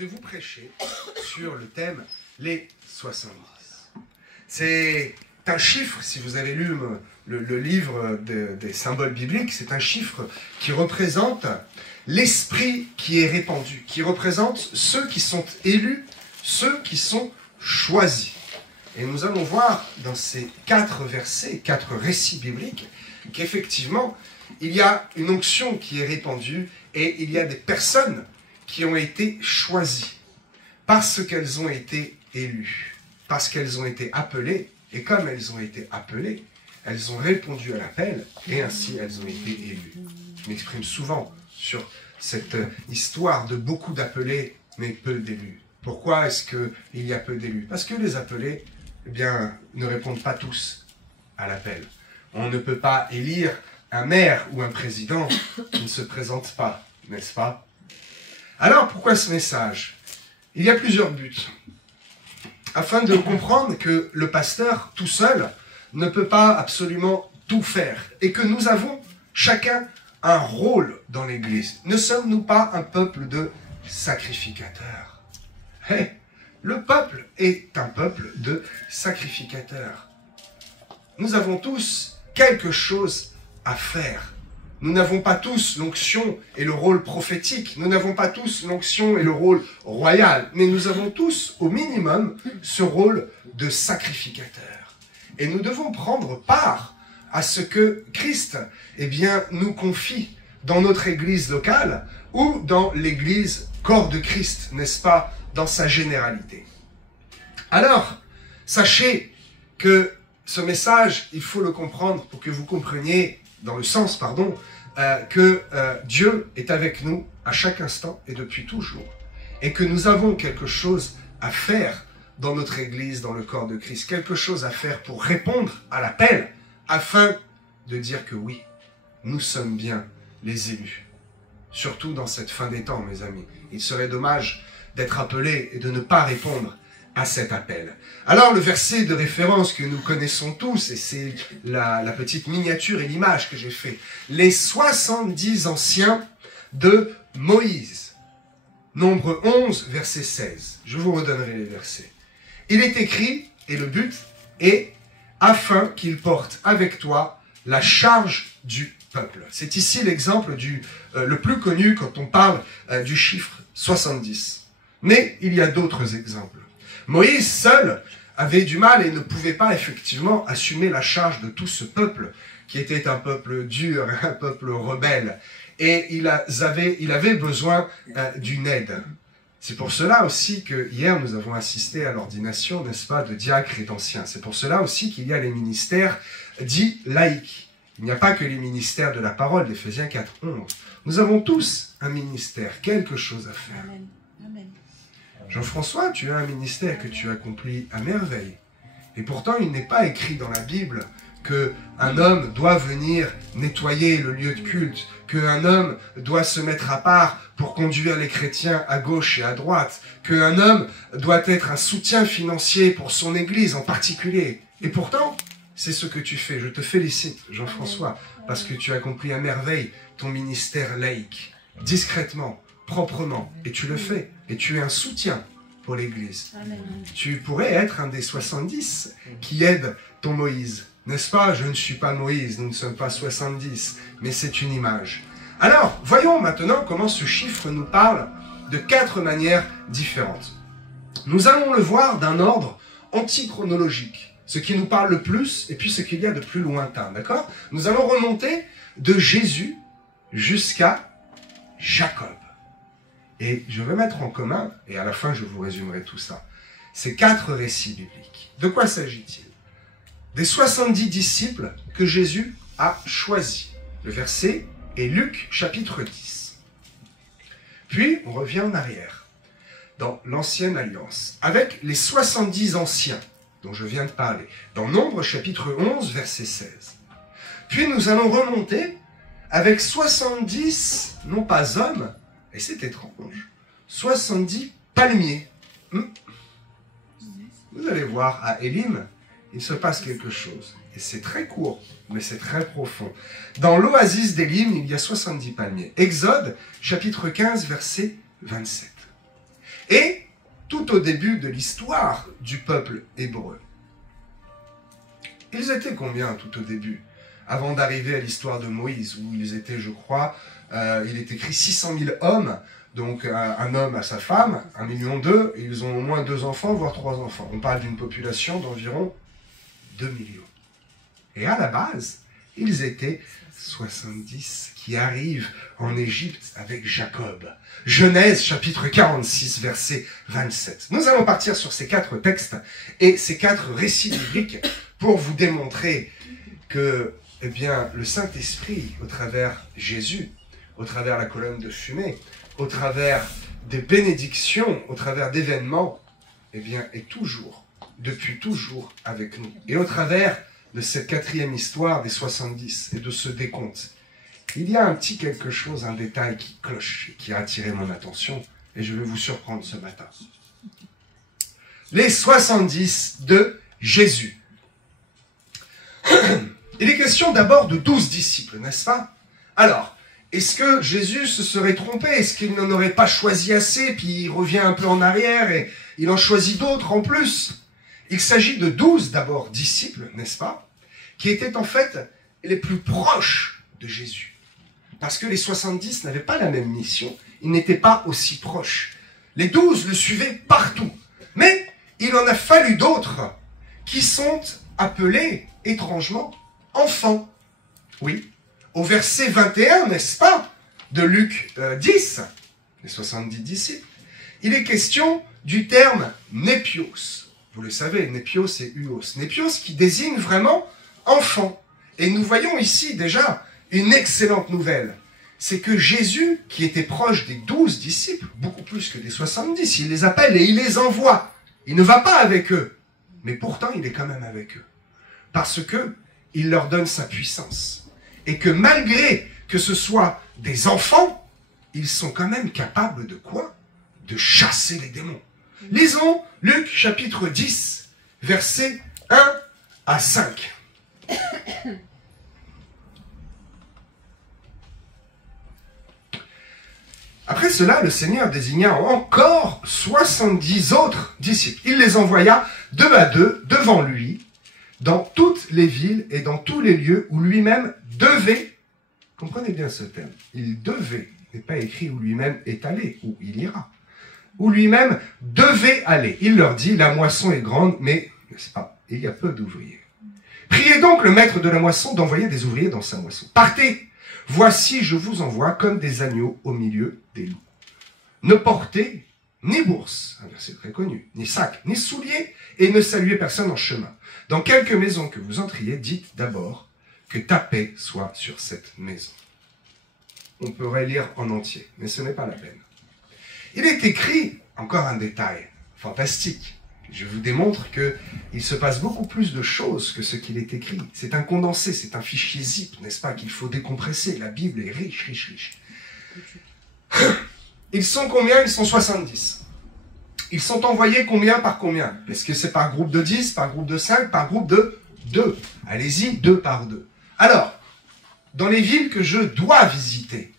vais vous prêcher sur le thème les 70. C'est un chiffre, si vous avez lu le livre des symboles bibliques, c'est un chiffre qui représente l'esprit qui est répandu, qui représente ceux qui sont élus, ceux qui sont choisis. Et nous allons voir dans ces 4 versets, 4 récits bibliques, qu'effectivement, il y a une onction qui est répandue et il y a des personnes qui ont été choisies parce qu'elles ont été élues, parce qu'elles ont été appelées, et comme elles ont été appelées, elles ont répondu à l'appel et ainsi elles ont été élues. Je m'exprime souvent sur cette histoire de beaucoup d'appelés mais peu d'élus. Pourquoi est-ce qu'il y a peu d'élus? Parce que les appelés, eh bien, ne répondent pas tous à l'appel. On ne peut pas élire un maire ou un président qui ne se présente pas, n'est-ce pas? Alors, pourquoi ce message? Il y a plusieurs buts. Afin de comprendre que le pasteur, tout seul, ne peut pas absolument tout faire. Et que nous avons chacun un rôle dans l'Église. Ne sommes-nous pas un peuple de sacrificateurs? Le peuple est un peuple de sacrificateurs. Nous avons tous quelque chose à faire. Nous n'avons pas tous l'onction et le rôle prophétique. Nous n'avons pas tous l'onction et le rôle royal. Mais nous avons tous, au minimum, ce rôle de sacrificateur. Et nous devons prendre part à ce que Christ, eh bien, nous confie dans notre église locale ou dans l'église corps de Christ, n'est-ce pas, dans sa généralité. Alors, sachez que ce message, il faut le comprendre pour que vous compreniez, dans le sens, pardon, que Dieu est avec nous à chaque instant et depuis toujours. Et que nous avons quelque chose à faire dans notre Église, dans le corps de Christ. Quelque chose à faire pour répondre à l'appel, afin de dire que oui, nous sommes bien les élus. Surtout dans cette fin des temps, mes amis. Il serait dommage d'être appelé et de ne pas répondre à cet appel. Alors le verset de référence que nous connaissons tous, et c'est la petite miniature et l'image que j'ai fait, les 70 anciens de Moïse. Nombre 11, verset 16. Je vous redonnerai les versets. Il est écrit, et le but est, afin qu'il porte avec toi la charge du peuple. C'est ici l'exemple le plus connu quand on parle du chiffre 70. Mais il y a d'autres exemples. Moïse seul avait du mal et ne pouvait pas effectivement assumer la charge de tout ce peuple qui était un peuple dur, un peuple rebelle. Et il avait besoin d'une aide. C'est pour cela aussi que hier nous avons assisté à l'ordination, n'est-ce pas, de diacres et d'anciens. C'est pour cela aussi qu'il y a les ministères dits laïques. Il n'y a pas que les ministères de la parole d'Éphésiens 4, 11. Nous avons tous un ministère, quelque chose à faire. Amen. Amen. Jean-François, tu as un ministère que tu accomplis à merveille. Et pourtant, il n'est pas écrit dans la Bible qu'un homme doit venir nettoyer le lieu de culte, qu'un homme doit se mettre à part pour conduire les chrétiens à gauche et à droite, qu'un homme doit être un soutien financier pour son église en particulier. Et pourtant, c'est ce que tu fais. Je te félicite, Jean-François, parce que tu accomplis à merveille ton ministère laïque, discrètement, proprement, et tu le fais. Et tu es un soutien pour l'Église. Tu pourrais être un des 70 qui aident ton Moïse. N'est-ce pas? Je ne suis pas Moïse, nous ne sommes pas 70, mais c'est une image. Alors, voyons maintenant comment ce chiffre nous parle de 4 manières différentes. Nous allons le voir d'un ordre antichronologique, ce qui nous parle le plus, et puis ce qu'il y a de plus lointain, d'accord? Nous allons remonter de Jésus jusqu'à Jacob. Et je vais mettre en commun, et à la fin je vous résumerai tout ça, ces 4 récits bibliques. De quoi s'agit-il? Des 70 disciples que Jésus a choisis. Le verset est Luc chapitre 10. Puis on revient en arrière, dans l'Ancienne Alliance, avec les 70 anciens dont je viens de parler, dans Nombre chapitre 11, verset 16. Puis nous allons remonter avec 70, non pas hommes, et c'est étrange, 70 palmiers. Vous allez voir, à Élim, il se passe quelque chose. Et c'est très court, mais c'est très profond. Dans l'oasis d'Élim, il y a 70 palmiers. Exode, chapitre 15, verset 27. Et tout au début de l'histoire du peuple hébreu. Ils étaient combien tout au début? Avant d'arriver à l'histoire de Moïse, où ils étaient, je crois, il est écrit 600 000 hommes, donc un homme à sa femme, 1,2 million, et ils ont au moins 2 enfants, voire 3 enfants. On parle d'une population d'environ 2 millions. Et à la base, ils étaient 70 qui arrivent en Égypte avec Jacob. Genèse chapitre 46, verset 27. Nous allons partir sur ces 4 textes et ces 4 récits bibliques pour vous démontrer que, eh bien, le Saint-Esprit, au travers Jésus, au travers la colonne de fumée, au travers des bénédictions, au travers d'événements, eh bien, est toujours, depuis toujours avec nous. Et au travers de cette 4e histoire des 70 et de ce décompte, il y a un petit quelque chose, un détail qui cloche et qui a attiré mon attention, et je vais vous surprendre ce matin. Les 70 de Jésus. Il est question d'abord de 12 disciples, n'est-ce pas? Alors, est-ce que Jésus se serait trompé? Est-ce qu'il n'en aurait pas choisi assez, puis il revient un peu en arrière et il en choisit d'autres en plus? Il s'agit de 12 d'abord disciples, n'est-ce pas? Qui étaient en fait les plus proches de Jésus. Parce que les 70 n'avaient pas la même mission, ils n'étaient pas aussi proches. Les 12 le suivaient partout. Mais il en a fallu d'autres qui sont appelés étrangement enfants. Oui, au verset 21, n'est-ce pas, de Luc 10, les 70 disciples, il est question du terme népios. Vous le savez, népios et huos. Népios qui désigne vraiment enfant. Et nous voyons ici déjà une excellente nouvelle. C'est que Jésus, qui était proche des 12 disciples, beaucoup plus que des 70, il les appelle et il les envoie. Il ne va pas avec eux, mais pourtant il est quand même avec eux. Parce que il leur donne sa puissance. Et que malgré que ce soit des enfants, ils sont quand même capables de quoi? De chasser les démons. Lisons Luc chapitre 10, versets 1 à 5. Après cela, le Seigneur désigna encore 70 autres disciples. Il les envoya 2 à 2 devant lui, dans toutes les villes et dans tous les lieux où lui-même devait, comprenez bien ce terme, il devait, n'est pas écrit où lui-même est allé, où il ira, où lui-même devait aller. Il leur dit, la moisson est grande, mais, n'est-ce pas, il y a peu d'ouvriers. Priez donc le maître de la moisson d'envoyer des ouvriers dans sa moisson. Partez, voici je vous envoie comme des agneaux au milieu des loups. Ne portez ni bourse, un verset très connu, ni sac, ni souliers, et ne saluez personne en chemin. Dans quelque maison que vous entriez, dites d'abord que ta paix soit sur cette maison. On pourrait lire en entier, mais ce n'est pas la peine. Il est écrit, encore un détail fantastique, je vous démontre qu'il se passe beaucoup plus de choses que ce qu'il est écrit. C'est un condensé, c'est un fichier zip, n'est-ce pas, qu'il faut décompresser. La Bible est riche, riche, riche. Ils sont combien? Ils sont 70. Ils sont envoyés combien par combien? Est-ce que c'est par groupe de 10, par groupe de 5, par groupe de 2? Allez-y, 2 par 2. Alors, dans les villes que je dois visiter,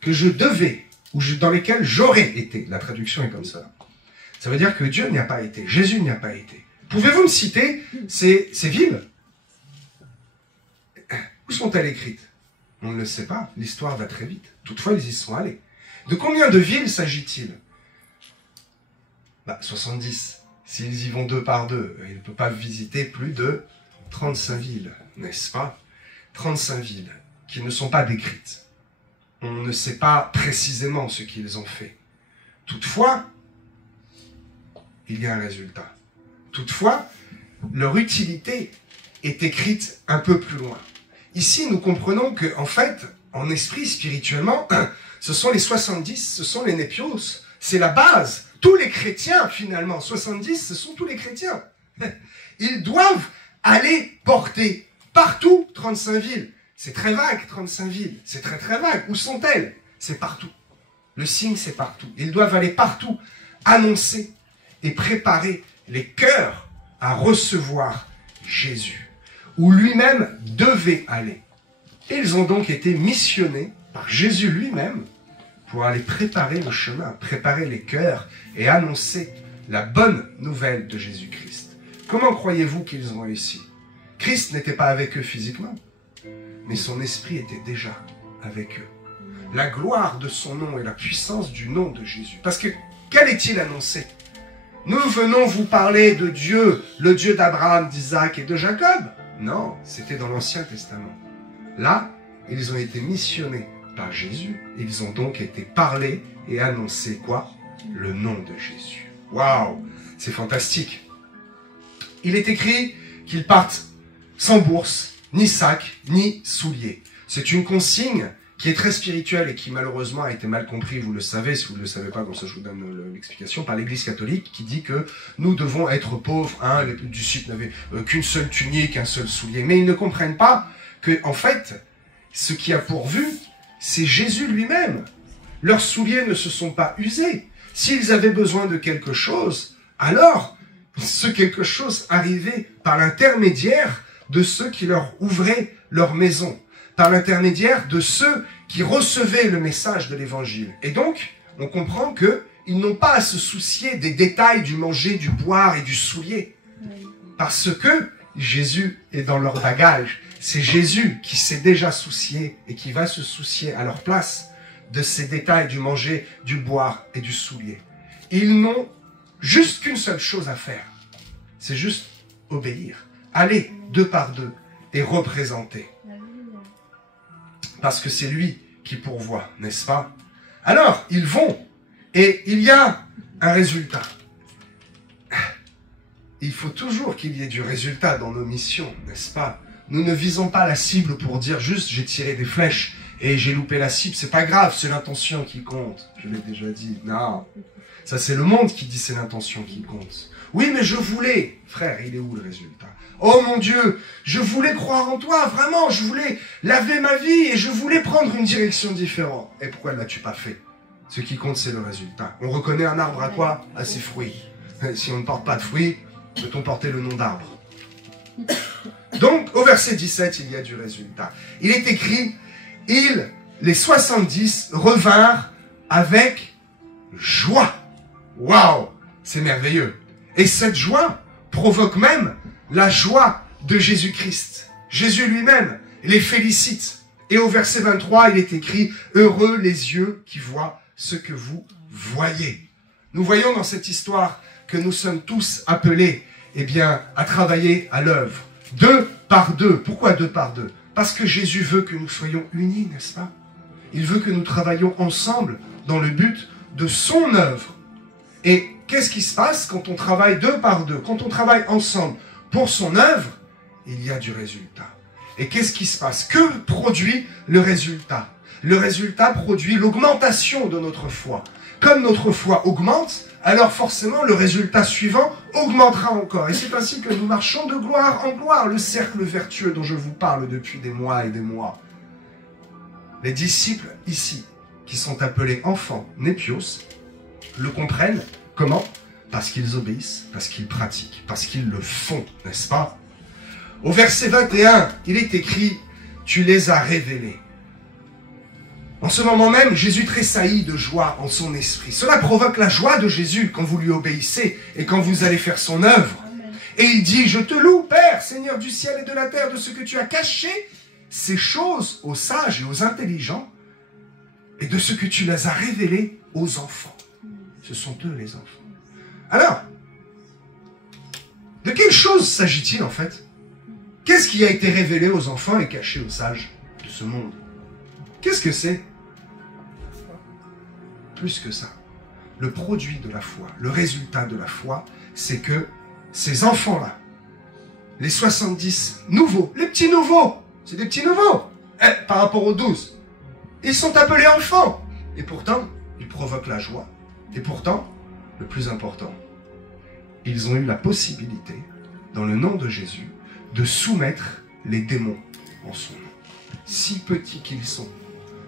que je devais, ou dans lesquelles j'aurais été, la traduction est comme ça. Ça veut dire que Dieu n'y a pas été, Jésus n'y a pas été. Pouvez-vous me citer ces villes? Où sont-elles écrites? On ne le sait pas, l'histoire va très vite. Toutefois, ils y sont allés. De combien de villes s'agit-il? 70. S'ils y vont 2 par 2, ils ne peuvent pas visiter plus de 35 villes, n'est-ce pas? 35 villes qui ne sont pas décrites. On ne sait pas précisément ce qu'ils ont fait. Toutefois, il y a un résultat. Toutefois, leur utilité est écrite un peu plus loin. Ici, nous comprenons que, en fait, en esprit, spirituellement, ce sont les 70, ce sont les népios, c'est la base. Tous les chrétiens, finalement, 70, ce sont tous les chrétiens. Ils doivent aller porter partout 35 villes. C'est très vague, 35 villes. C'est très très vague. Où sont-elles? C'est partout. Le signe, c'est partout. Ils doivent aller partout, annoncer et préparer les cœurs à recevoir Jésus, où lui-même devait aller. Et ils ont donc été missionnés par Jésus lui-même pour aller préparer le chemin, préparer les cœurs et annoncer la bonne nouvelle de Jésus-Christ. Comment croyez-vous qu'ils ont réussi? Christ n'était pas avec eux physiquement, mais son esprit était déjà avec eux. La gloire de son nom et la puissance du nom de Jésus. Parce que, qu'allait-il annoncer? Nous venons vous parler de Dieu, le Dieu d'Abraham, d'Isaac et de Jacob. Non, c'était dans l'Ancien Testament. Là, ils ont été missionnés par Jésus. Ils ont donc été parlés et annoncés quoi? Le nom de Jésus. Waouh, c'est fantastique. Il est écrit qu'ils partent sans bourse, ni sac, ni souliers. C'est une consigne qui est très spirituelle et qui malheureusement a été mal compris, vous le savez, si vous ne le savez pas, comme ça je vous donne l'explication, par l'Église catholique qui dit que nous devons être pauvres, hein, les disciples n'avaient qu'une seule tunique, un seul soulier, mais ils ne comprennent pas que, en fait, ce qui a pourvu, c'est Jésus lui-même. Leurs souliers ne se sont pas usés. S'ils avaient besoin de quelque chose, alors ce quelque chose arrivait par l'intermédiaire de ceux qui leur ouvraient leur maison, par l'intermédiaire de ceux qui recevaient le message de l'Évangile. Et donc, on comprend qu'ils n'ont pas à se soucier des détails du manger, du boire et du soulier. Parce que Jésus est dans leur bagage. C'est Jésus qui s'est déjà soucié et qui va se soucier à leur place de ces détails du manger, du boire et du soulier. Ils n'ont juste qu'une seule chose à faire. C'est juste obéir. Aller deux par deux et représenter. Parce que c'est lui qui pourvoit, n'est-ce pas? Alors, ils vont, et il y a un résultat. Il faut toujours qu'il y ait du résultat dans nos missions, n'est-ce pas? Nous ne visons pas la cible pour dire juste j'ai tiré des flèches et j'ai loupé la cible. C'est pas grave, c'est l'intention qui compte. Je l'ai déjà dit. Non, ça c'est le monde qui dit c'est l'intention qui compte. Oui, mais je voulais. Frère, il est où le résultat? Oh mon Dieu, je voulais croire en toi, vraiment, je voulais laver ma vie et je voulais prendre une direction différente. Et pourquoi ne l'as-tu pas fait? Ce qui compte, c'est le résultat. On reconnaît un arbre à quoi? À ses fruits. Si on ne porte pas de fruits, peut-on porter le nom d'arbre? Donc, au verset 17, il y a du résultat. Il est écrit, les 70 revinrent avec joie. Waouh, c'est merveilleux. Et cette joie provoque même la joie de Jésus-Christ. Jésus lui-même les félicite. Et au verset 23, il est écrit, heureux les yeux qui voient ce que vous voyez. Nous voyons dans cette histoire que nous sommes tous appelés, eh bien, à travailler à l'œuvre. Deux par deux. Pourquoi deux par deux? Parce que Jésus veut que nous soyons unis, n'est-ce pas? Il veut que nous travaillions ensemble dans le but de son œuvre. Et qu'est-ce qui se passe quand on travaille deux par deux? Quand on travaille ensemble pour son œuvre, il y a du résultat. Et qu'est-ce qui se passe? Que produit le résultat? Le résultat produit l'augmentation de notre foi. Comme notre foi augmente, alors forcément le résultat suivant augmentera encore. Et c'est ainsi que nous marchons de gloire en gloire, le cercle vertueux dont je vous parle depuis des mois et des mois. Les disciples ici, qui sont appelés enfants, népios, le comprennent. Comment? Parce qu'ils obéissent, parce qu'ils pratiquent, parce qu'ils le font, n'est-ce pas? Au verset 21, il est écrit, tu les as révélés. En ce moment même, Jésus tressaillit de joie en son esprit. Cela provoque la joie de Jésus quand vous lui obéissez et quand vous allez faire son œuvre. Et il dit, je te loue, Père, Seigneur du ciel et de la terre, de ce que tu as caché ces choses aux sages et aux intelligents et de ce que tu les as révélées aux enfants. Ce sont eux les enfants. Alors, de quelle chose s'agit-il en fait? Qu'est-ce qui a été révélé aux enfants et caché aux sages de ce monde? Qu'est-ce que c'est? Plus que ça. Le produit de la foi, le résultat de la foi, c'est que ces enfants-là, les 70 nouveaux, les petits nouveaux, c'est des petits nouveaux, par rapport aux 12, ils sont appelés enfants. Et pourtant, ils provoquent la joie. Et pourtant, le plus important, ils ont eu la possibilité, dans le nom de Jésus, de soumettre les démons en son nom. Si petits qu'ils sont.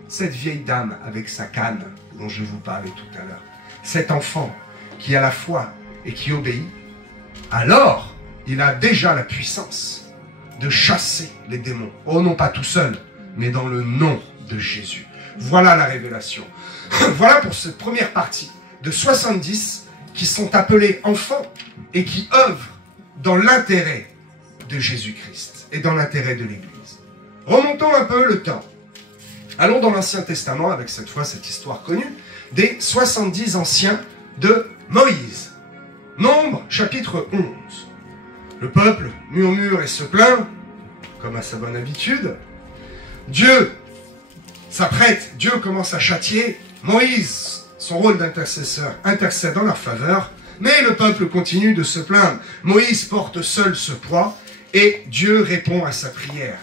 Cette vieille dame avec sa canne, dont je vous parlais tout à l'heure, cet enfant qui a la foi et qui obéit, alors il a déjà la puissance de chasser les démons. Oh non, pas tout seul, mais dans le nom de Jésus. Voilà la révélation. Voilà pour cette première partie de 70 qui sont appelés enfants et qui œuvrent dans l'intérêt de Jésus-Christ et dans l'intérêt de l'Église. Remontons un peu le temps. Allons dans l'Ancien Testament avec cette fois cette histoire connue des 70 anciens de Moïse. Nombre, chapitre 11. Le peuple murmure et se plaint, comme à sa bonne habitude. Dieu s'apprête, Dieu commence à châtier. Moïse, son rôle d'intercesseur, intercède en leur faveur, mais le peuple continue de se plaindre. Moïse porte seul ce poids et Dieu répond à sa prière.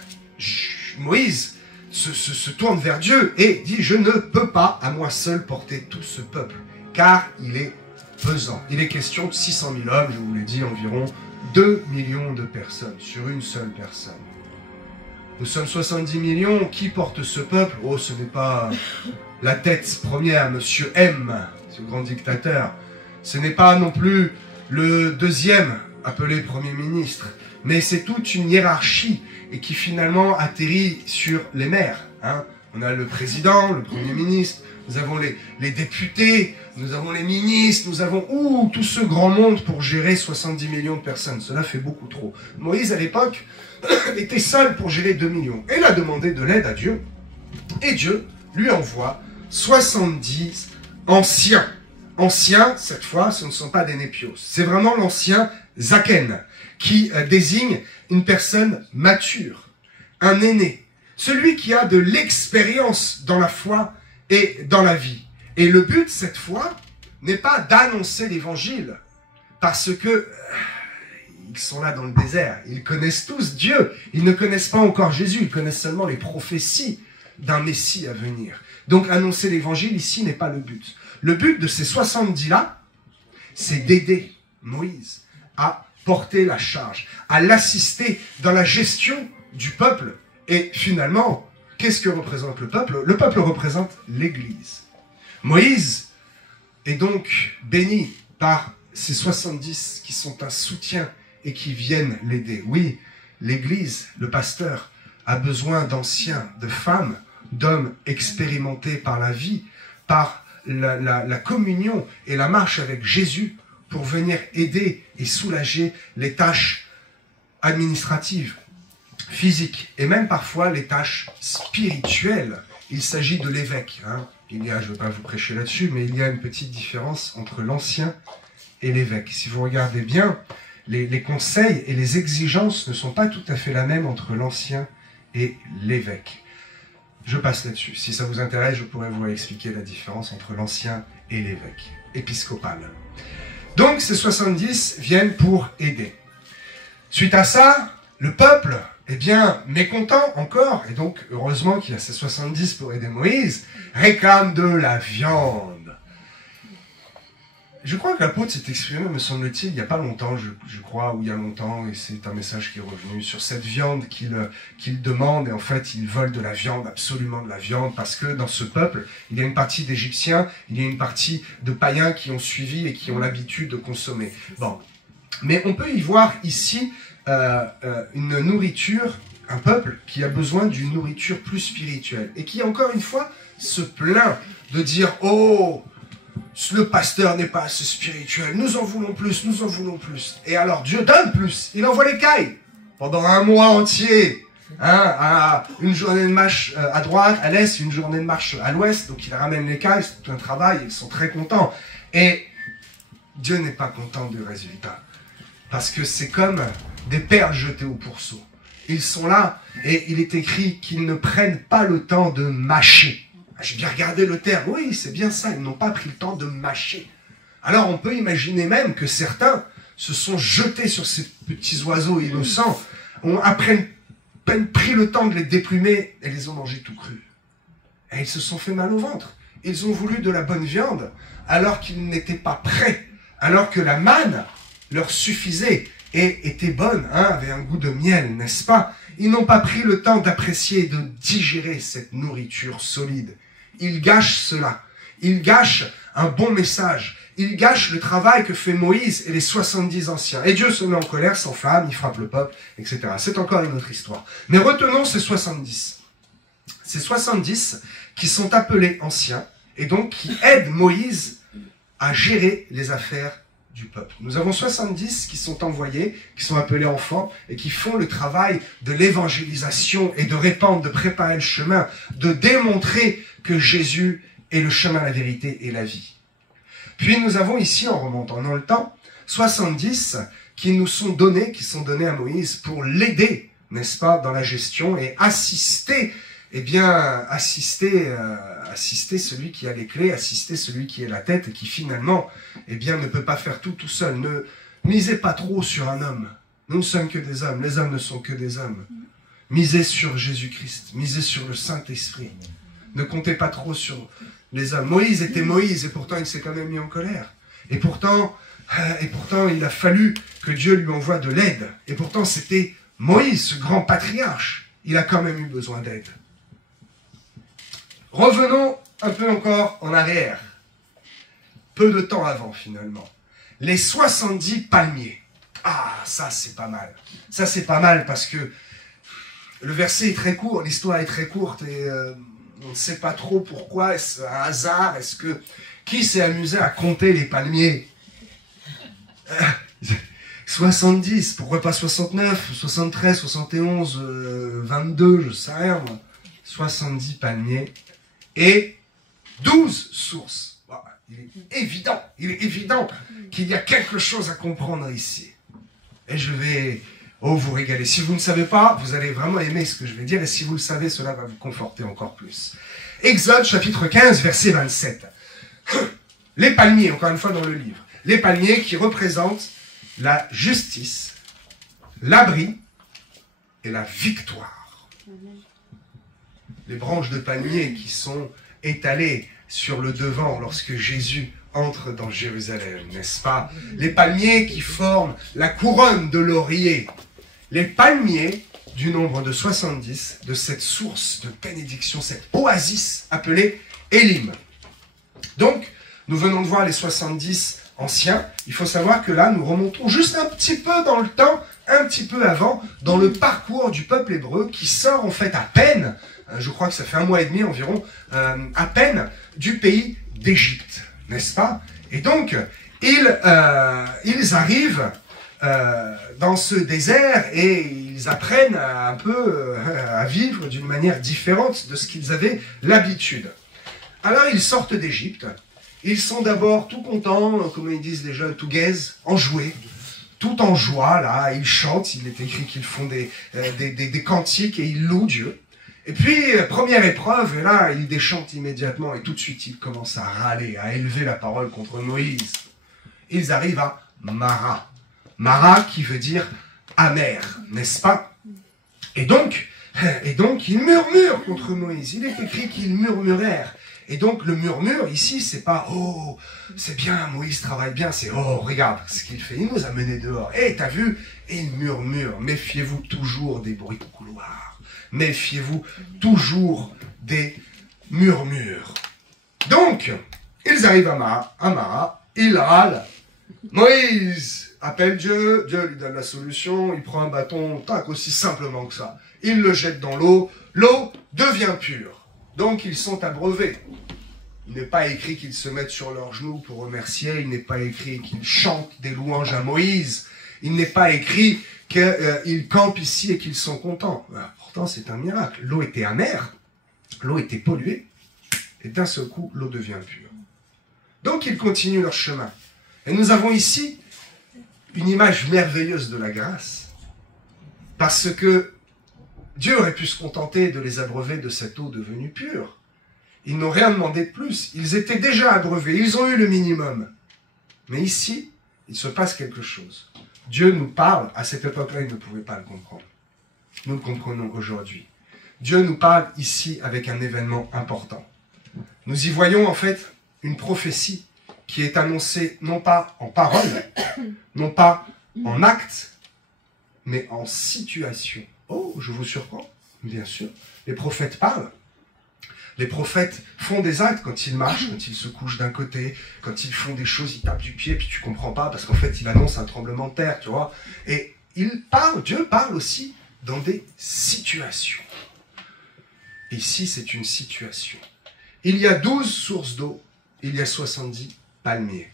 Moïse se tourne vers Dieu et dit « Je ne peux pas à moi seul porter tout ce peuple, car il est pesant. » Il est question de 600 000 hommes, je vous l'ai dit, environ 2 millions de personnes sur une seule personne. Nous sommes 70 millions, qui porte ce peuple? Oh, ce n'est pas la tête première, Monsieur M, ce grand dictateur. Ce n'est pas non plus le deuxième, appelé Premier ministre. Mais c'est toute une hiérarchie et qui finalement atterrit sur les maires. Hein. On a le président, le Premier ministre, nous avons les députés, nous avons les ministres, nous avons tout ce grand monde pour gérer 70 millions de personnes. Cela fait beaucoup trop. Moïse, à l'époque, était seul pour gérer 2 millions. Et il a demandé de l'aide à Dieu. Et Dieu lui envoie 70 anciens. Anciens, cette fois, ce ne sont pas des népios. C'est vraiment l'ancien Zaken, qui désigne une personne mature, un aîné, celui qui a de l'expérience dans la foi et dans la vie. Et le but, cette fois, n'est pas d'annoncer l'évangile, parce que ils sont là dans le désert, ils connaissent tous Dieu, ils ne connaissent pas encore Jésus, ils connaissent seulement les prophéties d'un Messie à venir. Donc annoncer l'évangile ici n'est pas le but. Le but de ces 70-là, c'est d'aider Moïse à porter la charge, à l'assister dans la gestion du peuple. Et finalement, qu'est-ce que représente le peuple? Le peuple représente l'Église. Moïse est donc béni par ces 70 qui sont un soutien et qui viennent l'aider. Oui, l'Église, le pasteur, a besoin d'anciens, de femmes, d'hommes expérimentés par la vie, par la communion et la marche avec Jésus pour venir aider et soulager les tâches administratives, physiques et même parfois les tâches spirituelles. Il s'agit de l'évêque. Hein. Je ne vais pas vous prêcher là-dessus, mais il y a une petite différence entre l'ancien et l'évêque. Si vous regardez bien, les conseils et les exigences ne sont pas tout à fait la même entre l'ancien et l'évêque. Je passe là-dessus. Si ça vous intéresse, je pourrais vous expliquer la différence entre l'ancien et l'évêque épiscopal. Donc, ces 70 viennent pour aider. Suite à ça, le peuple, mécontent encore, et donc, heureusement qu'il y a ces 70 pour aider Moïse, réclame de la viande. Je crois que l'apôtre s'est exprimé, me semble-t-il, il n'y a pas longtemps, je crois, ou il y a longtemps, et c'est un message qui est revenu, sur cette viande qu'il demande, et en fait, il vole de la viande, absolument de la viande, parce que dans ce peuple, il y a une partie d'Égyptiens, il y a une partie de païens qui ont suivi et qui ont l'habitude de consommer. Bon, mais on peut y voir ici une nourriture, un peuple qui a besoin d'une nourriture plus spirituelle, et qui, encore une fois, se plaint de dire « Oh !» le pasteur n'est pas assez spirituel, nous en voulons plus, nous en voulons plus. Et alors Dieu donne plus, il envoie les cailles pendant un mois entier. Hein, une journée de marche à droite, à l'est, une journée de marche à l'ouest, donc il ramène les cailles, c'est tout un travail, ils sont très contents. Et Dieu n'est pas content du résultat, parce que c'est comme des perles jetées au pourceau. Ils sont là, et il est écrit qu'ils ne prennent pas le temps de mâcher. J'ai bien regardé le terme, oui, c'est bien ça, ils n'ont pas pris le temps de mâcher. Alors on peut imaginer même que certains se sont jetés sur ces petits oiseaux innocents, ont à peine pris le temps de les déplumer et les ont mangés tout crus. Et ils se sont fait mal au ventre. Ils ont voulu de la bonne viande alors qu'ils n'étaient pas prêts, alors que la manne leur suffisait et était bonne, hein, avait un goût de miel, n'est-ce pas? Ils n'ont pas pris le temps d'apprécier et de digérer cette nourriture solide. Ils gâchent cela. Ils gâchent un bon message. Ils gâchent le travail que fait Moïse et les 70 anciens. Et Dieu se met en colère, s'enflamme, il frappe le peuple, etc. C'est encore une autre histoire. Mais retenons ces 70. Ces 70 qui sont appelés anciens et donc qui aident Moïse à gérer les affaires du peuple. Nous avons 70 qui sont envoyés, qui sont appelés enfants et qui font le travail de l'évangélisation et de répandre, de préparer le chemin, de démontrer que Jésus est le chemin, la vérité et la vie. Puis nous avons ici, en remontant dans le temps, 70 qui nous sont donnés, à Moïse pour l'aider, n'est-ce pas, dans la gestion et assister, assister celui qui a les clés, assister celui qui est la tête et qui finalement, ne peut pas faire tout seul. Ne misez pas trop sur un homme. Nous ne sommes que des hommes, les hommes ne sont que des hommes. Misez sur Jésus-Christ, misez sur le Saint-Esprit. Ne comptez pas trop sur les hommes. Moïse était Moïse et pourtant il s'est quand même mis en colère. Et pourtant, il a fallu que Dieu lui envoie de l'aide. Et pourtant, c'était Moïse, ce grand patriarche. Il a quand même eu besoin d'aide. Revenons un peu encore en arrière. Peu de temps avant, finalement. Les 70 palmiers. Ah, ça, c'est pas mal. Ça, c'est pas mal parce que le verset est très court, l'histoire est très courte et on ne sait pas trop pourquoi. Est-ce un hasard? Qui s'est amusé à compter les palmiers? 70, pourquoi pas 69, 73, 71, 22, je sais rien moi. 70 palmiers et 12 sources. Bon, il est évident qu'il y a quelque chose à comprendre ici. Et je vais vous régaler. Si vous ne savez pas, vous allez vraiment aimer ce que je vais dire, et si vous le savez, cela va vous conforter encore plus. Exode chapitre 15, verset 27. Les palmiers, encore une fois dans le livre, les palmiers qui représentent la justice, l'abri et la victoire. Les branches de palmier qui sont étalées sur le devant lorsque Jésus entre dans Jérusalem, n'est-ce pas? Les palmiers qui forment la couronne de laurier. Les palmiers du nombre de 70 de cette source de bénédiction, cette oasis appelée Élim. Donc, nous venons de voir les 70 anciens. Il faut savoir que là, nous remontons juste un petit peu dans le temps, un petit peu avant, dans le parcours du peuple hébreu qui sort en fait à peine, je crois que ça fait 1 mois et demi environ, à peine du pays d'Égypte, n'est-ce pas? Et donc, ils arrivent dans ce désert et ils apprennent un peu à vivre d'une manière différente de ce qu'ils avaient l'habitude. Alors, ils sortent d'Égypte. Ils sont d'abord tout contents, comme ils disent les jeunes, tout gaze, enjoués, tout en joie, là, ils chantent, il est écrit qu'ils font des cantiques et ils louent Dieu. Et puis, première épreuve, et là, ils déchantent immédiatement et tout de suite, ils commencent à râler, à élever la parole contre Moïse. Ils arrivent à Mara. Mara qui veut dire amer, n'est-ce pas? Et donc, ils murmurent contre Moïse. Il est écrit qu'ils murmurèrent. Et donc, le murmure, ici, c'est pas « Oh, c'est bien, Moïse travaille bien », c'est « Oh, regarde ce qu'il fait, il nous a menés dehors. Eh, t'as vu ?» Et il murmure. Méfiez-vous toujours des bruits de couloir. Méfiez-vous toujours des murmures. Donc, ils arrivent à Mara, ils râlent. Moïse appelle Dieu, Dieu lui donne la solution, il prend un bâton, tac, aussi simplement que ça. Il le jette dans l'eau, l'eau devient pure. Donc, ils sont abreuvés. Il n'est pas écrit qu'ils se mettent sur leurs genoux pour remercier. Il n'est pas écrit qu'ils chantent des louanges à Moïse. Il n'est pas écrit qu'ils campent ici et qu'ils sont contents. Pourtant, c'est un miracle. L'eau était amère, l'eau était polluée, et d'un seul coup, l'eau devient pure. Donc, ils continuent leur chemin. Et nous avons ici une image merveilleuse de la grâce, parce que Dieu aurait pu se contenter de les abreuver de cette eau devenue pure. Ils n'ont rien demandé de plus. Ils étaient déjà abreuvés. Ils ont eu le minimum. Mais ici, il se passe quelque chose. Dieu nous parle. À cette époque-là, ils ne pouvaient pas le comprendre. Nous le comprenons aujourd'hui. Dieu nous parle ici avec un événement important. Nous y voyons en fait une prophétie qui est annoncée non pas en parole, non pas en acte, mais en situation. Oh, je vous surprends, bien sûr. Les prophètes parlent. Les prophètes font des actes quand ils marchent, quand ils se couchent d'un côté, quand ils font des choses, ils tapent du pied, puis tu comprends pas, parce qu'en fait, ils annoncent un tremblement de terre, tu vois. Et ils parlent, Dieu parle aussi dans des situations. Ici, c'est une situation. Il y a 12 sources d'eau, il y a 70 palmiers.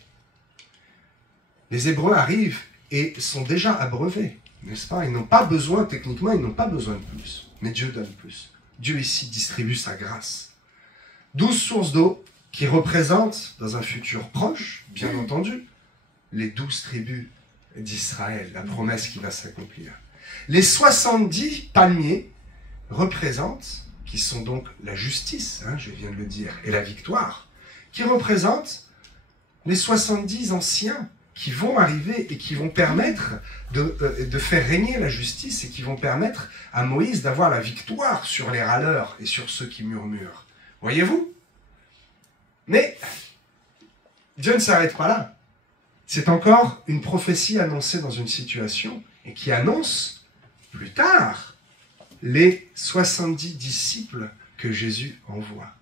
Les Hébreux arrivent et sont déjà abreuvés, n'est-ce pas? Ils n'ont pas besoin, techniquement, ils n'ont pas besoin de plus. Mais Dieu donne plus. Dieu ici distribue sa grâce. 12 sources d'eau qui représentent, dans un futur proche, bien entendu, les 12 tribus d'Israël, la promesse qui va s'accomplir. Les 70 palmiers représentent, qui sont donc la justice, je viens de le dire, et la victoire, qui représentent les 70 anciens qui vont arriver et qui vont permettre de faire régner la justice et qui vont permettre à Moïse d'avoir la victoire sur les râleurs et sur ceux qui murmurent. Voyez-vous? Mais Dieu ne s'arrête pas là. C'est encore une prophétie annoncée dans une situation et qui annonce plus tard les 70 disciples que Jésus envoie,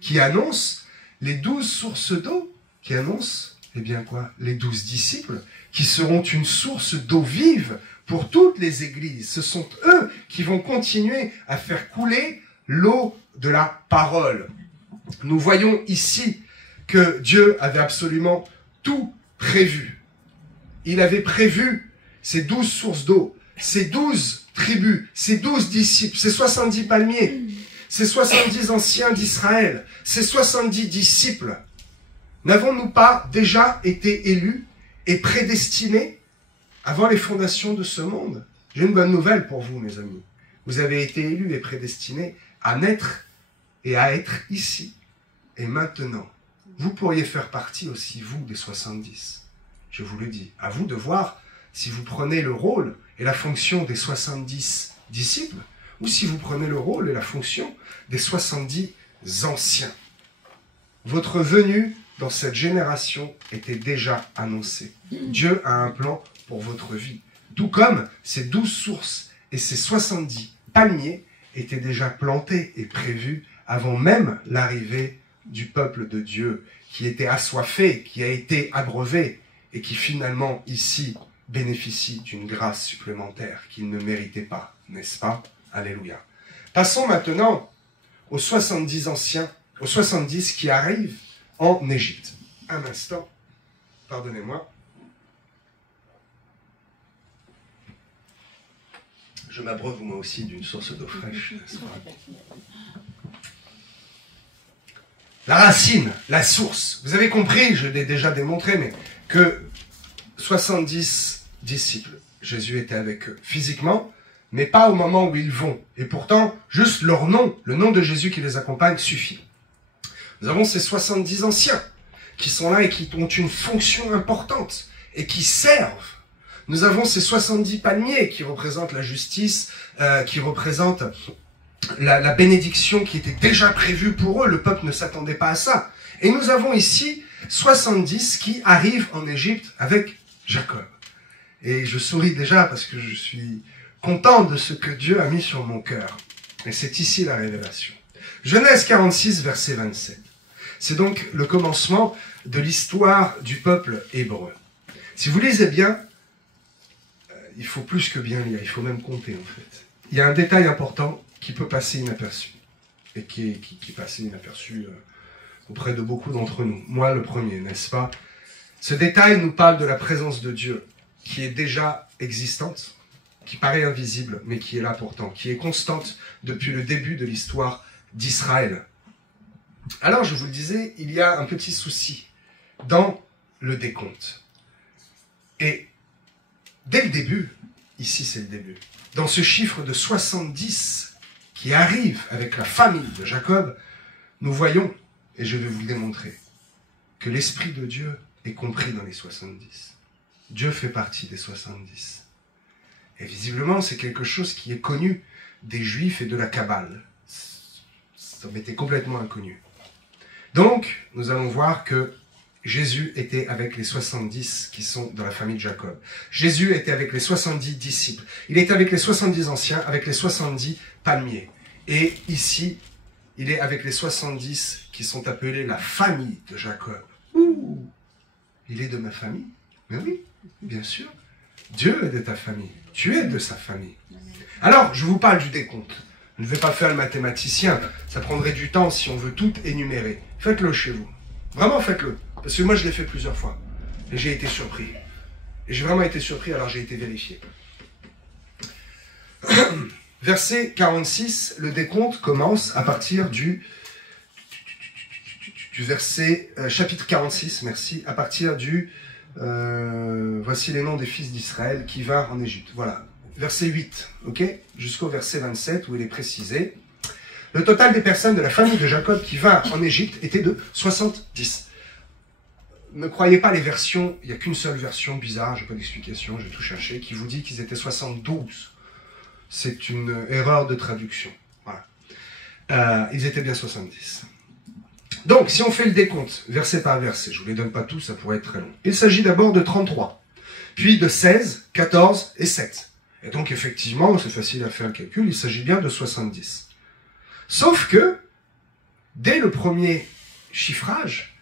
qui annonce les 12 sources d'eau, qui annonce, eh bien quoi, les 12 disciples, qui seront une source d'eau vive pour toutes les églises. Ce sont eux qui vont continuer à faire couler l'eau de la parole. Nous voyons ici que Dieu avait absolument tout prévu. Il avait prévu ces 12 sources d'eau, ces 12 tribus, ces 12 disciples, ces 70 palmiers, ces 70 anciens d'Israël, ces 70 disciples. N'avons-nous pas déjà été élus et prédestinés avant les fondations de ce monde? J'ai une bonne nouvelle pour vous, mes amis. Vous avez été élus et prédestinés à naître et à être ici. Et maintenant, vous pourriez faire partie aussi, vous, des 70. Je vous le dis. À vous de voir si vous prenez le rôle et la fonction des 70 disciples, ou si vous prenez le rôle et la fonction des 70 anciens. Votre venue dans cette génération était déjà annoncée. Dieu a un plan pour votre vie. Tout comme ces 12 sources et ces 70 palmiers étaient déjà plantés et prévus avant même l'arrivée du peuple de Dieu, qui était assoiffé, qui a été abreuvé, et qui finalement, ici, bénéficie d'une grâce supplémentaire qu'il ne méritait pas, n'est-ce pas? Alléluia. Passons maintenant aux 70 anciens, aux 70 qui arrivent en Égypte. Un instant, pardonnez-moi. Je m'abreuve moi aussi d'une source d'eau fraîche, n'est-ce pas? La racine, la source. Vous avez compris, je l'ai déjà démontré, mais que 70 disciples, Jésus était avec eux physiquement, mais pas au moment où ils vont. Et pourtant, juste leur nom, le nom de Jésus qui les accompagne, suffit. Nous avons ces 70 anciens qui sont là et qui ont une fonction importante et qui servent. Nous avons ces 70 palmiers qui représentent la justice, qui représentent la bénédiction qui était déjà prévue pour eux. Le peuple ne s'attendait pas à ça. Et nous avons ici 70 qui arrivent en Égypte avec Jacob. Et je souris déjà parce que je suis content de ce que Dieu a mis sur mon cœur. Et c'est ici la révélation. Genèse 46, verset 27. C'est donc le commencement de l'histoire du peuple hébreu. Si vous lisez bien, il faut plus que bien lire, il faut même compter en fait. Il y a un détail important qui peut passer inaperçu, et qui passe inaperçu auprès de beaucoup d'entre nous. Moi le premier, n'est-ce pas? Ce détail nous parle de la présence de Dieu, qui est déjà existante, qui paraît invisible, mais qui est là pourtant, qui est constante depuis le début de l'histoire d'Israël. Alors, je vous le disais, il y a un petit souci dans le décompte. Et dès le début, ici c'est le début, dans ce chiffre de 70 qui arrive avec la famille de Jacob, nous voyons, et je vais vous le démontrer, que l'Esprit de Dieu est compris dans les 70. Dieu fait partie des 70. Et visiblement, c'est quelque chose qui est connu des Juifs et de la Kabbale. Ça m'était complètement inconnu. Donc, nous allons voir que Jésus était avec les 70 qui sont dans la famille de Jacob. Jésus était avec les 70 disciples. Il est avec les 70 anciens, avec les 70 palmiers. Et ici, il est avec les 70 qui sont appelés la famille de Jacob. Ouh, il est de ma famille? Mais oui, bien sûr. Dieu est de ta famille. Tu es de sa famille. Alors, je vous parle du décompte. Je ne vais pas faire le mathématicien. Ça prendrait du temps si on veut tout énumérer. Faites-le chez vous. Vraiment, faites-le. Parce que moi, je l'ai fait plusieurs fois. Et j'ai été surpris. Et j'ai vraiment été surpris, alors j'ai été vérifié. Verset 46, le décompte commence à partir du verset, chapitre 46, merci, à partir du, voici les noms des fils d'Israël qui vinrent en Égypte. Voilà, verset 8, ok, jusqu'au verset 27 où il est précisé. Le total des personnes de la famille de Jacob qui vinrent en Égypte était de 70. Ne croyez pas les versions, il n'y a qu'une seule version bizarre, j'ai pas d'explication, j'ai tout cherché, qui vous dit qu'ils étaient 72. C'est une erreur de traduction. Voilà. Ils étaient bien 70. Donc, si on fait le décompte, verset par verset, je ne vous les donne pas tous, ça pourrait être très long. Il s'agit d'abord de 33, puis de 16, 14 et 7. Et donc, effectivement, c'est facile à faire le calcul, il s'agit bien de 70. Sauf que, dès le premier chiffrage,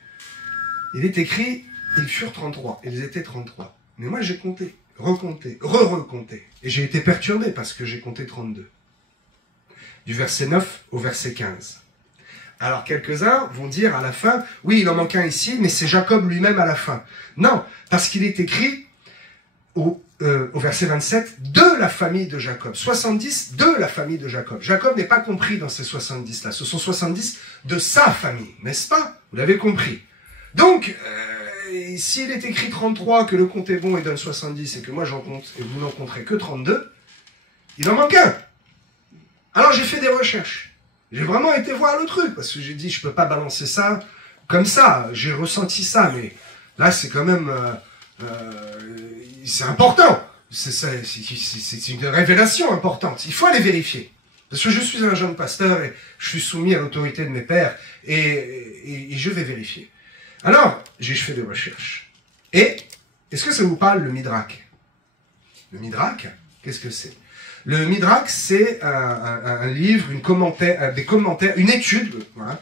il est écrit, ils furent 33, ils étaient 33. Mais moi, j'ai compté, recompté, re-recompté. Et j'ai été perturbé parce que j'ai compté 32. Du verset 9 au verset 15. Alors, quelques-uns vont dire à la fin, oui, il en manque un ici, mais c'est Jacob lui-même à la fin. Non, parce qu'il est écrit au verset 27, de la famille de Jacob. 70 de la famille de Jacob. Jacob n'est pas compris dans ces 70-là. Ce sont 70 de sa famille, n'est-ce pas? Vous l'avez compris. Donc, s'il est écrit 33, que le compte est bon et donne 70, et que moi j'en compte, et vous n'en compterez que 32, il en manque un. Alors j'ai fait des recherches. J'ai vraiment été voir le truc, parce que j'ai dit, je peux pas balancer ça comme ça. J'ai ressenti ça, mais là, c'est quand même... c'est important. C'est une révélation importante. Il faut aller vérifier. Parce que je suis un jeune pasteur et je suis soumis à l'autorité de mes pères et je vais vérifier. Alors, j'ai fait des recherches. Et, est-ce que ça vous parle, le Midrash? Le Midrash, qu'est-ce que c'est? Le Midrash, c'est un livre, des commentaires, une étude, voilà,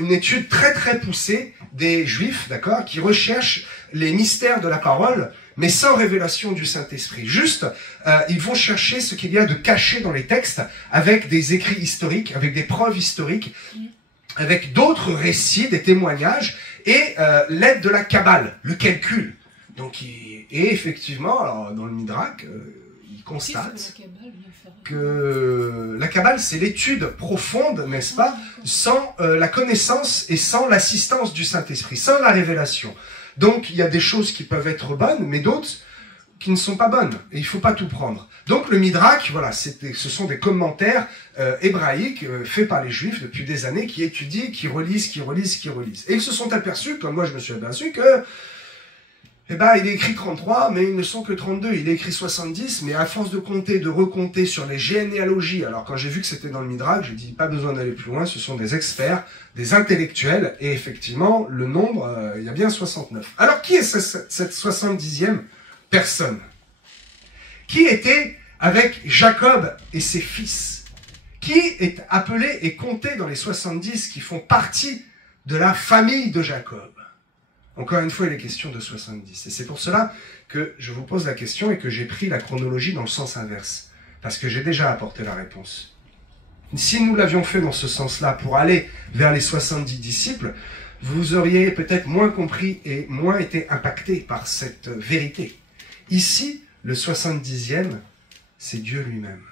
une étude très très poussée des Juifs, d'accord, qui recherchent les mystères de la parole, mais sans révélation du Saint-Esprit. Juste, ils vont chercher ce qu'il y a de caché dans les textes, avec des écrits historiques, avec des preuves historiques, avec d'autres récits, des témoignages, et l'aide de la Kabbale, le calcul. Donc, et effectivement, alors, dans le Midrash, il constate que la Kabbale, c'est l'étude profonde, n'est-ce pas, sans la connaissance et sans l'assistance du Saint-Esprit, sans la révélation. Donc, il y a des choses qui peuvent être bonnes, mais d'autres qui ne sont pas bonnes. Et il ne faut pas tout prendre. Donc, le Midrash, voilà, ce sont des commentaires hébraïques faits par les Juifs depuis des années, qui étudient, qui relisent. Et ils se sont aperçus, comme moi je me suis aperçu, que eh ben, il est écrit 33, mais ils ne sont que 32. Il est écrit 70, mais à force de compter, de recompter sur les généalogies, alors quand j'ai vu que c'était dans le Midrash, j'ai dit, pas besoin d'aller plus loin, ce sont des experts, des intellectuels, et effectivement, le nombre, il y a bien 69. Alors, qui est cette 70e personne? Qui était avec Jacob et ses fils? Qui est appelé et compté dans les 70 qui font partie de la famille de Jacob? Encore une fois, il est question de 70. Et c'est pour cela que je vous pose la question et que j'ai pris la chronologie dans le sens inverse. Parce que j'ai déjà apporté la réponse. Si nous l'avions fait dans ce sens-là pour aller vers les 70 disciples, vous auriez peut-être moins compris et moins été impacté par cette vérité. Ici, le 70e, c'est Dieu lui-même,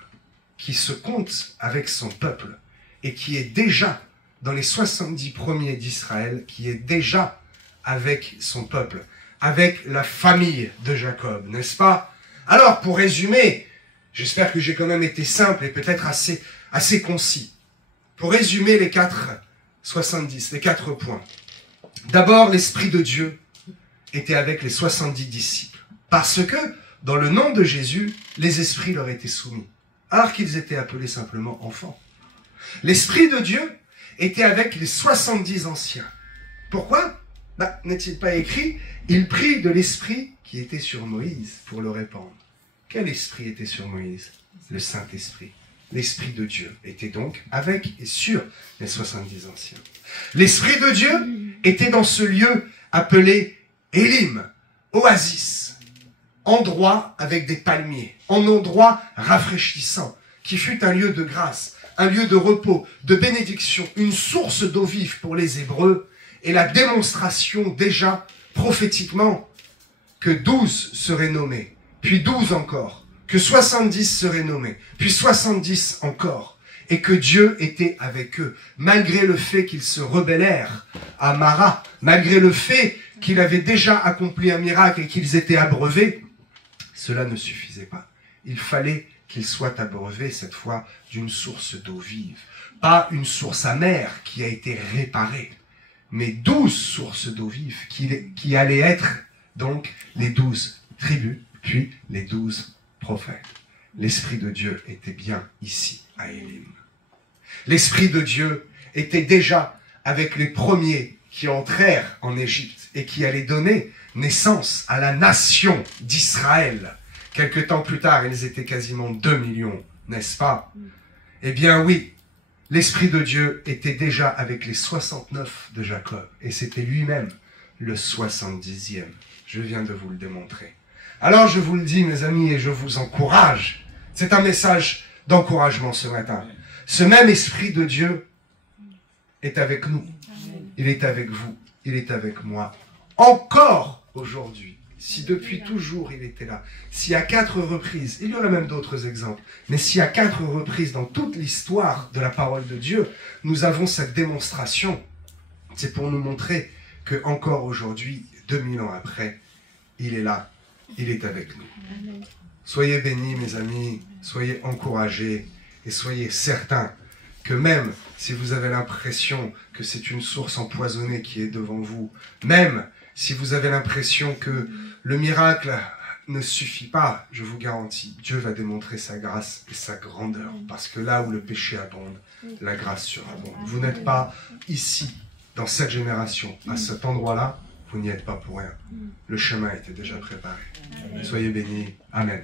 qui se compte avec son peuple et qui est déjà dans les 70 premiers d'Israël, qui est déjà avec son peuple, avec la famille de Jacob, n'est-ce pas? Alors, pour résumer, j'espère que j'ai quand même été simple et peut-être assez concis. Pour résumer les 70, les 4 points. D'abord, l'Esprit de Dieu était avec les 70 disciples. Parce que, dans le nom de Jésus, les esprits leur étaient soumis. Alors qu'ils étaient appelés simplement enfants. L'Esprit de Dieu était avec les 70 anciens. Pourquoi? N'est-il pas écrit, il prit de l'esprit qui était sur Moïse pour le répandre. Quel esprit était sur Moïse? Le Saint-Esprit. L'Esprit de Dieu était donc avec et sur les 70 anciens. L'Esprit de Dieu était dans ce lieu appelé Élim, oasis, endroit avec des palmiers, en endroit rafraîchissant, qui fut un lieu de grâce, un lieu de repos, de bénédiction, une source d'eau vive pour les Hébreux, et la démonstration déjà prophétiquement que 12 seraient nommés, puis 12 encore, que 70 seraient nommés, puis 70 encore, et que Dieu était avec eux, malgré le fait qu'ils se rebellèrent à Mara, malgré le fait qu'il avait déjà accompli un miracle et qu'ils étaient abreuvés. Cela ne suffisait pas. Il fallait qu'ils soient abreuvés cette fois d'une source d'eau vive, pas une source amère qui a été réparée, mais 12 sources d'eau vive qui allaient être donc les 12 tribus, puis les 12 prophètes. L'Esprit de Dieu était bien ici, à Élim. L'Esprit de Dieu était déjà avec les premiers qui entrèrent en Égypte et qui allaient donner naissance à la nation d'Israël. Quelque temps plus tard, ils étaient quasiment 2 millions, n'est-ce pas? Eh bien oui, l'Esprit de Dieu était déjà avec les 69 de Jacob, et c'était lui-même le 70e. Je viens de vous le démontrer. Alors je vous le dis, mes amis, et je vous encourage. C'est un message d'encouragement ce matin. Ce même Esprit de Dieu est avec nous. Il est avec vous. Il est avec moi. Encore aujourd'hui. Si depuis toujours il était là. Si à 4 reprises, il y aurait même d'autres exemples, mais si à 4 reprises dans toute l'histoire de la parole de Dieu, nous avons cette démonstration, c'est pour nous montrer que encore aujourd'hui, 2000 ans après, il est là. Il est avec nous. Soyez bénis, mes amis. Soyez encouragés. Et soyez certains que même si vous avez l'impression que c'est une source empoisonnée qui est devant vous, même si vous avez l'impression que le miracle ne suffit pas, je vous garantis, Dieu va démontrer sa grâce et sa grandeur. Parce que là où le péché abonde, la grâce surabonde. Vous n'êtes pas ici, dans cette génération, à cet endroit-là, vous n'y êtes pas pour rien. Le chemin était déjà préparé. Soyez bénis. Amen.